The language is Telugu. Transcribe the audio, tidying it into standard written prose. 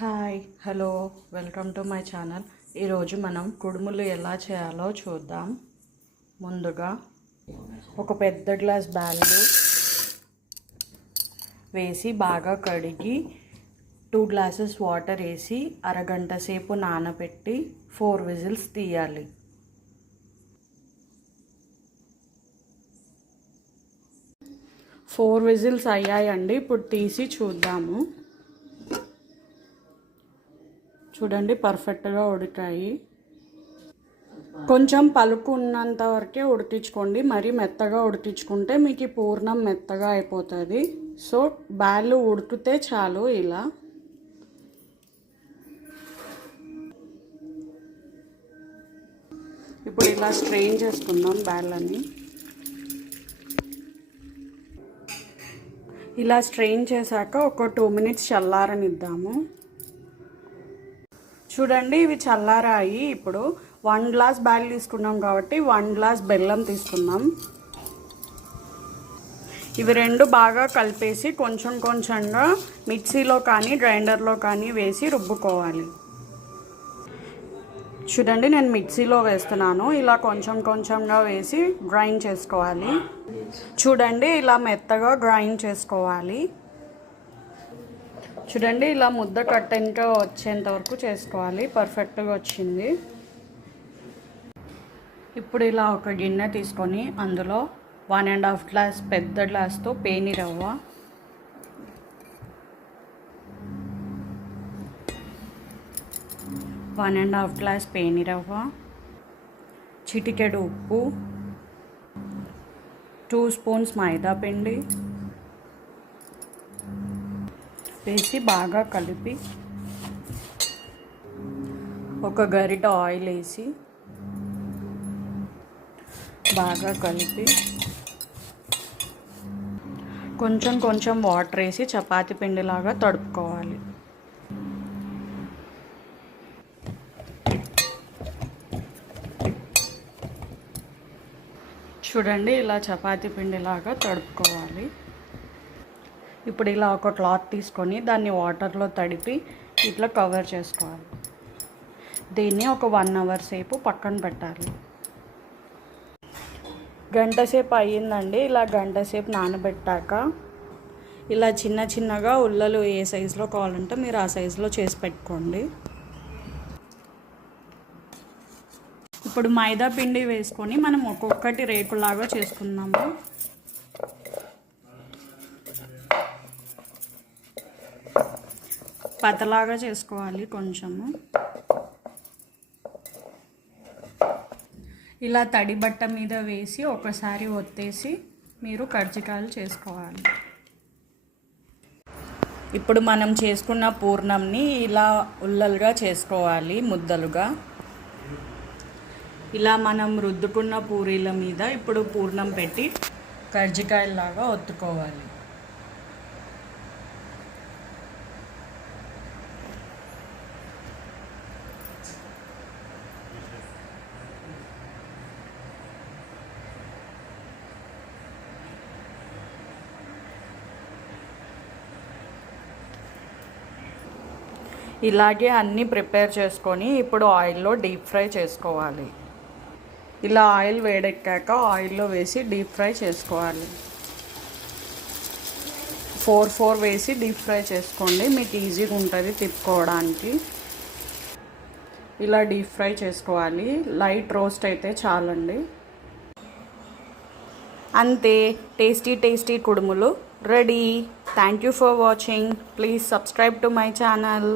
Hi hello welcome to my channel. ఈరోజు మనం కుడుములు ఎలా చేయాలో చూద్దాం. ముందుగా ఒక పెద్ద గ్లాస్ బ్యాళ్ళు వేసి బాగా కడిగి 2 గ్లాసెస్ వాటర్ వేసి అరగంట సేపు నానబెట్టి 4 విజిల్స్ తీయాలి. ఫోర్ విజిల్స్ అయ్యాయండి. ఇప్పుడు తీసి చూద్దాము. చూడండి, పర్ఫెక్ట్గా ఉడికాయి. కొంచెం పలుకు ఉన్నంత వరకే ఉడికించుకోండి. మరీ మెత్తగా ఉడికించుకుంటే మీకు ఈ పూర్ణం మెత్తగా అయిపోతుంది. సో బ్యాళ్ళు ఉడికితే చాలు. ఇలా ఇప్పుడు ఇలా స్ట్రెయిన్ చేసుకుందాం బ్యాళ్ళని. ఇలా స్ట్రెయిన్ చేశాక ఒక 2 మినిట్స్ చల్లారనిద్దాము. చూడండి, ఇవి చల్లారాయి. ఇప్పుడు 1 గ్లాస్ బ్యాళ్ళు తీసుకున్నాం కాబట్టి 1 గ్లాస్ బెల్లం తీసుకున్నాం. ఇవి రెండు బాగా కలిపేసి కొంచెం కొంచెంగా మిక్సీలో కానీ గ్రైండర్లో కానీ వేసి రుబ్బుకోవాలి. చూడండి, నేను మిక్సీలో వేస్తున్నాను. ఇలా కొంచెం కొంచెంగా వేసి గ్రైండ్ చేసుకోవాలి. చూడండి, ఇలా మెత్తగా గ్రైండ్ చేసుకోవాలి. చూడండి, ఇలా ముద్ద కట్టెంక వచ్చేంత వరకు చేసుకోవాలి. పర్ఫెక్ట్గా వచ్చింది. ఇప్పుడు ఇలా ఒక గిన్నె తీసుకొని అందులో 1.5 గ్లాస్ పెద్ద గ్లాస్తో పేని రవ్వ, వన్ అండ్ హాఫ్ గ్లాస్ పేని రవ్వ, చిటికెడు ఉప్పు, 2 స్పూన్స్ మైదా పిండి వేసి బాగా కలిపి ఒక గరిట ఆయిల్ వేసి బాగా కలిపి కొంచెం కొంచెం వాటర్ వేసి చపాతీ పిండిలాగా తడుపుకోవాలి. చూడండి, ఇలా చపాతీ పిండిలాగా తడుపుకోవాలి. ఇప్పుడు ఇలా ఒక క్లాత్ తీసుకొని దాన్ని వాటర్లో తడిపి ఇట్లా కవర్ చేసుకోవాలి. దీన్ని ఒక 1 అవర్ సేపు పక్కన పెట్టాలి. గంట సేపు అయ్యిందండి. ఇలా గంట సేపు నానబెట్టాక ఇలా చిన్న చిన్నగా ఉల్లలు ఏ సైజులో కావాలంటే మీరు ఆ సైజులో చేసి పెట్టుకోండి. ఇప్పుడు మైదా పిండి వేసుకొని మనం ఒక్కొక్కటి రేకులాగా చేసుకుందాము. పతలాగా చేసుకోవాలి కొంచెము. ఇలా తడి బట్ట మీద వేసి ఒకసారి ఒత్తేసి మీరు కర్జికాయలు చేసుకోవాలి. ఇప్పుడు మనం చేసుకున్న పూర్ణంని ఇలా ఉల్లలుగా చేసుకోవాలి, ముద్దలుగా. ఇలా మనం రుద్దుకున్న పూరీల మీద ఇప్పుడు పూర్ణం పెట్టి కర్జికాయలాగా ఒత్తుకోవాలి. ఇలాగే అన్నీ ప్రిపేర్ చేసుకొని ఇప్పుడు ఆయిల్లో డీప్ ఫ్రై చేసుకోవాలి. ఇలా ఆయిల్ వేడెక్కాక ఆయిల్లో వేసి డీప్ ఫ్రై చేసుకోవాలి. 4 వేసి డీప్ ఫ్రై చేసుకోండి, మీకు ఈజీగా ఉంటుంది తిప్పుకోవడానికి. ఇలా డీప్ ఫ్రై చేసుకోవాలి. లైట్ రోస్ట్ అయితే చాలండి. అంతే, టేస్టీ టేస్టీ కుడుములు ready. Thank you for watching. Please subscribe to my channel.